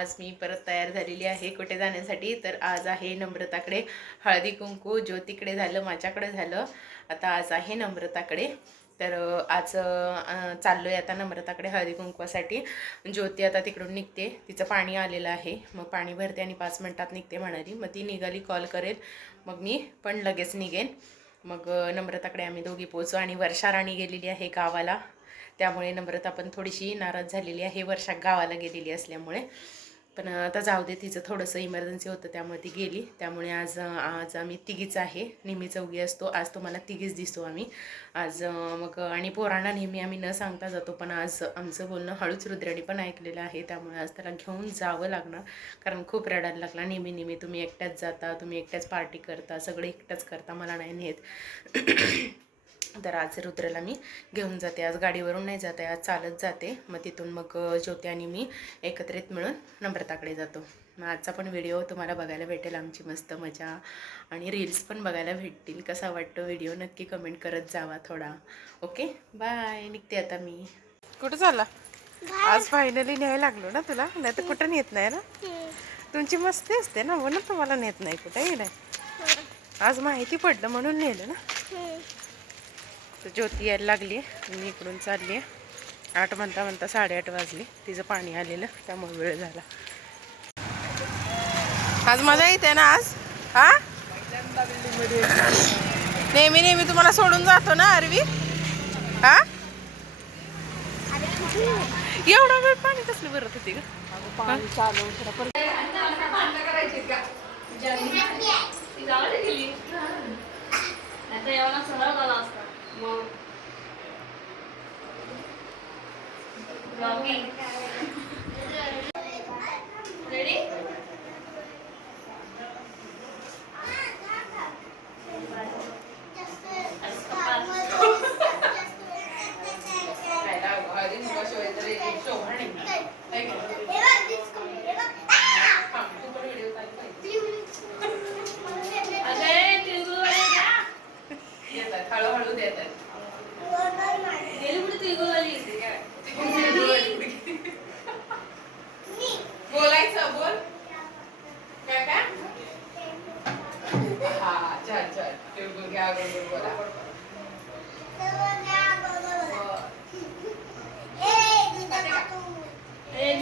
आज मी परत तयार झालेली आहे कुठे जाण्यासाठी. तर आज आहे नम्रताकडे. हळदी कुंकू ज्योतीकडे झालं माझ्याकडे झालं. आता आज आहे नम्रताकडे. तर आज चाललो आहे आता नम्रताकडे हळदी कुंकवासाठी. ज्योती आता तिकडून निघते. तिचं पाणी आलेलं आहे. मग पाणी भरते आणि पाच मिनटात निघते म्हणाली. मग ती निघाली कॉल करेल. मग मी पण लगेच निघेन. मग नम्रताकडे आम्ही दोघी पोचू आणि वर्षा राणी गेलेली आहे गावाला. त्यामुळे नम्रता पण थोडीशी नाराज झालेली आहे. वर्षा गावाला गेलेली असल्यामुळे. पण आता जाऊ दे तिचं थोडंसं इमर्जन्सी होतं त्यामुळे ती गेली. त्यामुळे आज आज आम्ही तिघीच आहे. नेहमी चौघी असतो. आज तुम्हाला तिघीच दिसतो आम्ही. आज मग आणि पोरांना नेहमी आम्ही न सांगता जातो पण आज आमचं बोलणं हळूच रुद्राने पण ऐकलेलं आहे. त्यामुळे आज त्याला घेऊन जावं लागणार. कारण खूप रडायला लागला. नेहमी नेहमी तुम्ही एकट्याच जाता तुम्ही एकट्याच पार्टी करता सगळं एकट्याच करता मला नाही नेत. तर आज रुद्रला मी घेऊन जाते. आज गाडीवरून नाही जाते आज चालत जाते. मग तिथून मग ज्योती आणि मी एकत्रित मिळून नम्रताकडे जातो. मग आजचा पण व्हिडिओ तुम्हाला बघायला भेटेल आमची मस्त मजा. आणि रील्स पण बघायला भेटतील. कसा वाटतो व्हिडिओ नक्की कमेंट करत जावा थोडा. ओके बाय निघते आता मी. कुठं चालला? आज फायनली न्यायला लागलो ना तुला? नाही तर कुठं नेत नाही ना? तुमची मस्ती असते ना? म्हणून तुम्हाला नेत नाही कुठंही नाही आज माहिती पडलं म्हणून नेलं ना? तर ज्योती यायला लागली. मी इकडून चालली. आहे आठ म्हणता म्हणता साडेआठ वाजली. तिचं पाणी आलेलं त्यामुळे वेळ झाला. आज मजा येते ना आज? हा? नेहमी नेहमी तुम्हाला सोडून जातो ना अरवी हा? एवढा वेळ पाणी कसलं भरत होती का Bảo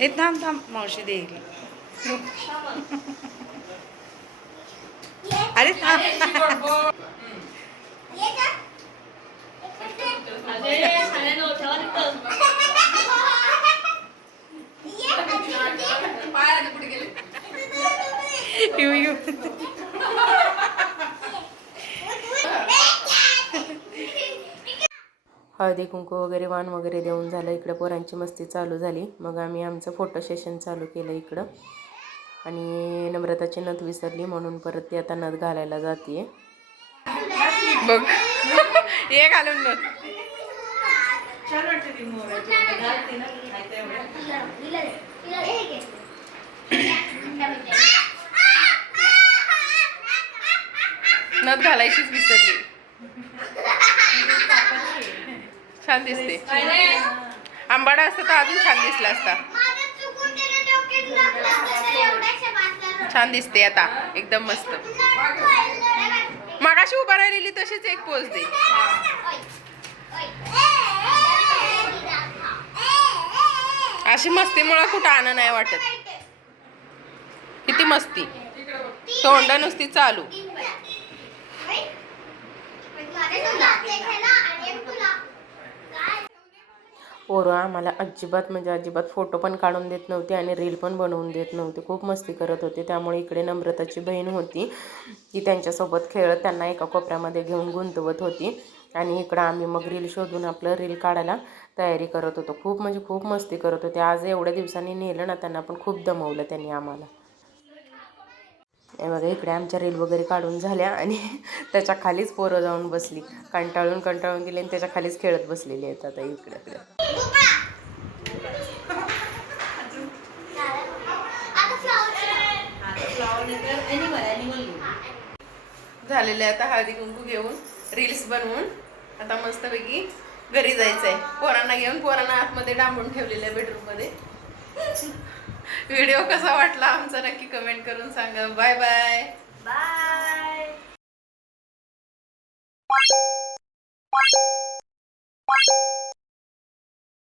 ए थांब थांब मावशी देईल अरे थांब यू यू हळदी कुंकू वगैरे वाण वगैरे देऊन झालं. इकडं पोरांची मस्ती चालू झाली. मग आम्ही आमचं फोटो सेशन चालू केलं इकडं. आणि नम्रताची नथ विसरली म्हणून परत ती आता नथ घालायला जाते बघ. ये घालून नथ. नथ घालायचीच विसरली. छान दिसते. आंबाडा असतं तर अजून छान दिसला असता. छान दिसते आता. एकदम मस्त. मागाशी उभा राहिलेली तशीच एक पोच दे. अशी मस्तीमुळं कुठं आण नाही वाटत. किती मस्ती. तोंड नुसती चालू. पोरं आम्हाला अजिबात म्हणजे अजिबात फोटो पण काढून देत नव्हती आणि रील पण बनवून देत नव्हती. खूप मस्ती करत होते. त्यामुळे इकडे नम्रताची बहीण होती ती त्यांच्यासोबत खेळत त्यांना एका कोपऱ्यामध्ये घेऊन गुंतवत होती. आणि इकडं आम्ही मग रील शोधून आपलं रील काढायला तयारी करत होतो. खूप म्हणजे खूप मस्ती करत होते. आज एवढ्या दिवसांनी नेलं ना त्यांना पण खूप दमवलं त्यांनी आम्हाला. बघा इकडे आमच्या रील वगैरे काढून झाल्या आणि त्याच्या खालीच पोरं जाऊन बसली. कंटाळून कंटाळून गेली आणि त्याच्या खालीच खेळत बसलेली आहेत आता इकडे इकडे झालेले आता हळदी कुंकू घेऊन रील्स बनवून. आता मस्तपैकी घरी जायचंय. पोरांना घेऊन पोरांना आतमध्ये डांबून ठेवलेलं आहे बेडरूममध्ये व्हिडिओ कसा वाटला आमचा नक्की कमेंट करून सांगा. Bye bye bye